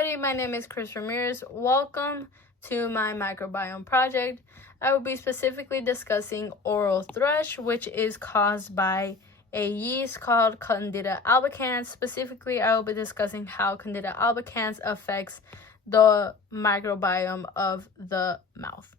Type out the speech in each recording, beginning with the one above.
everybody, my name is Chris Ramirez. Welcome to my microbiome project. I will be specifically discussing oral thrush, which is caused by a yeast called Candida albicans. Specifically, I will be discussing how Candida albicans affects the microbiome of the mouth.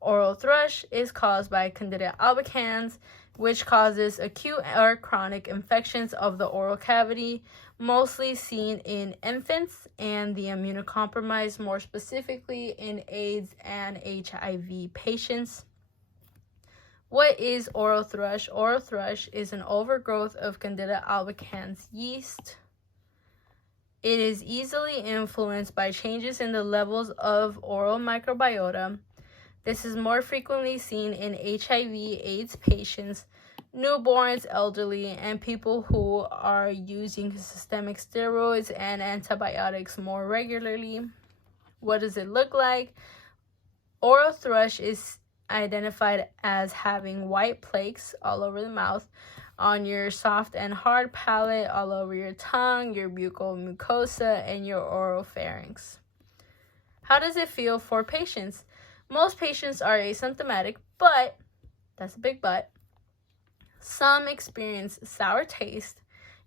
Oral thrush is caused by Candida albicans, which causes acute or chronic infections of the oral cavity, mostly seen in infants and the immunocompromised, more specifically in AIDS and HIV patients. What is oral thrush? Oral thrush is an overgrowth of Candida albicans yeast. It is easily influenced by changes in the levels of oral microbiota. This is more frequently seen in HIV/AIDS patients, newborns, elderly, and people who are using systemic steroids and antibiotics more regularly. What does it look like? Oral thrush is identified as having white plaques all over the mouth, on your soft and hard palate, all over your tongue, your buccal mucosa, and your oral pharynx. How does it feel for patients? Most patients are asymptomatic, but, that's a big but, some experience sour taste,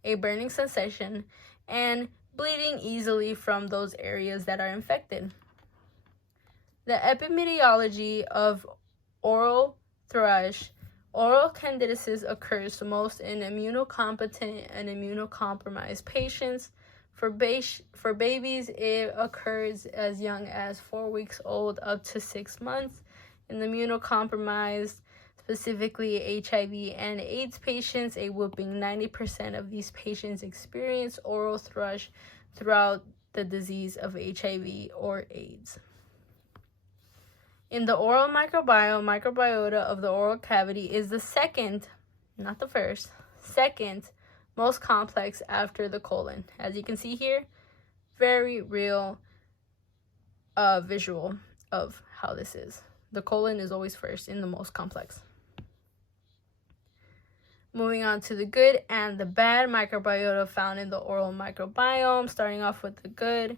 a burning sensation, and bleeding easily from those areas that are infected. The epidemiology of oral thrush, oral candidiasis occurs most in immunocompetent and immunocompromised patients. For babies, it occurs as young as 4 weeks old up to 6 months. In the immunocompromised, specifically HIV and AIDS patients, a whopping 90% of these patients experience oral thrush throughout the disease of HIV or AIDS. In the oral microbiota of the oral cavity is the second, not the first, second most complex after the colon. As you can see here, very real visual of how this is. The colon is always first in the most complex. Moving on to the good and the bad microbiota found in the oral microbiome, starting off with the good.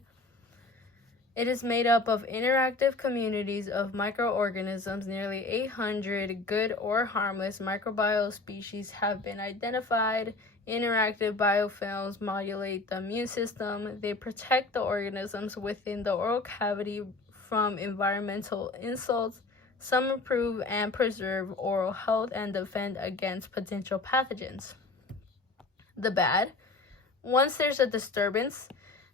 It is made up of interactive communities of microorganisms. Nearly 800 good or harmless microbial species have been identified. Interactive biofilms modulate the immune system. They protect the organisms within the oral cavity from environmental insults. Some improve and preserve oral health and defend against potential pathogens. The bad. Once there's a disturbance,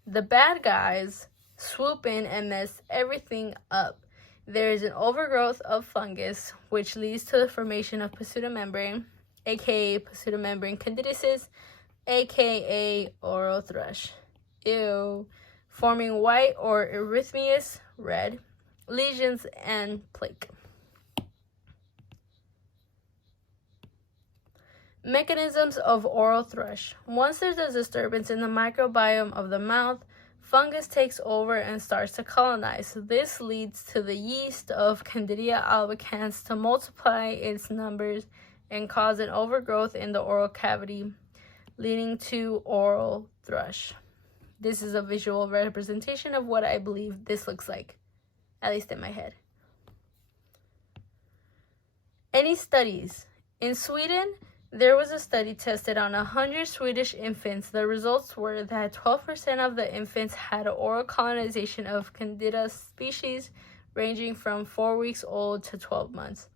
the bad guys swoop in and mess everything up. There is an overgrowth of fungus, which leads to the formation of pseudomembrane, aka pseudomembrane candidiasis, aka oral thrush. Ew. Forming white or erythematous red lesions and plaque. Mechanisms of oral thrush. Once there's a disturbance in the microbiome of the mouth, fungus takes over and starts to colonize. This leads to the yeast of Candida albicans to multiply its numbers and cause an overgrowth in the oral cavity, leading to oral thrush. This is a visual representation of what I believe this looks like, at least in my head. Any studies? In Sweden, there was a study tested on 100 Swedish infants. The results were that 12% of the infants had oral colonization of Candida species ranging from 4 weeks old to 12 months.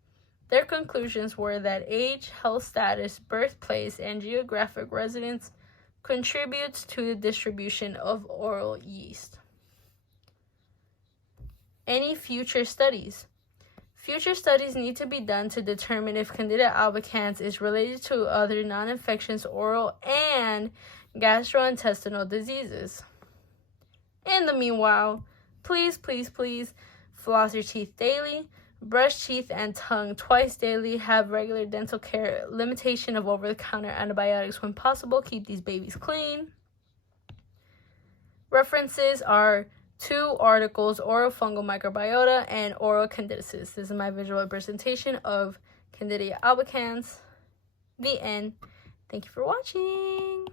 Their conclusions were that age, health status, birthplace, and geographic residence contributes to the distribution of oral yeast. Any future studies? Future studies need to be done to determine if Candida albicans is related to other non-infectious oral and gastrointestinal diseases. In the meanwhile, please floss your teeth daily, brush teeth and tongue twice daily, have regular dental care, limitation of over-the-counter antibiotics when possible, keep these babies clean. References are 2 articles, Oral Fungal Microbiota and Oral Candidiasis. This is my visual representation of Candida albicans. The end. Thank you for watching.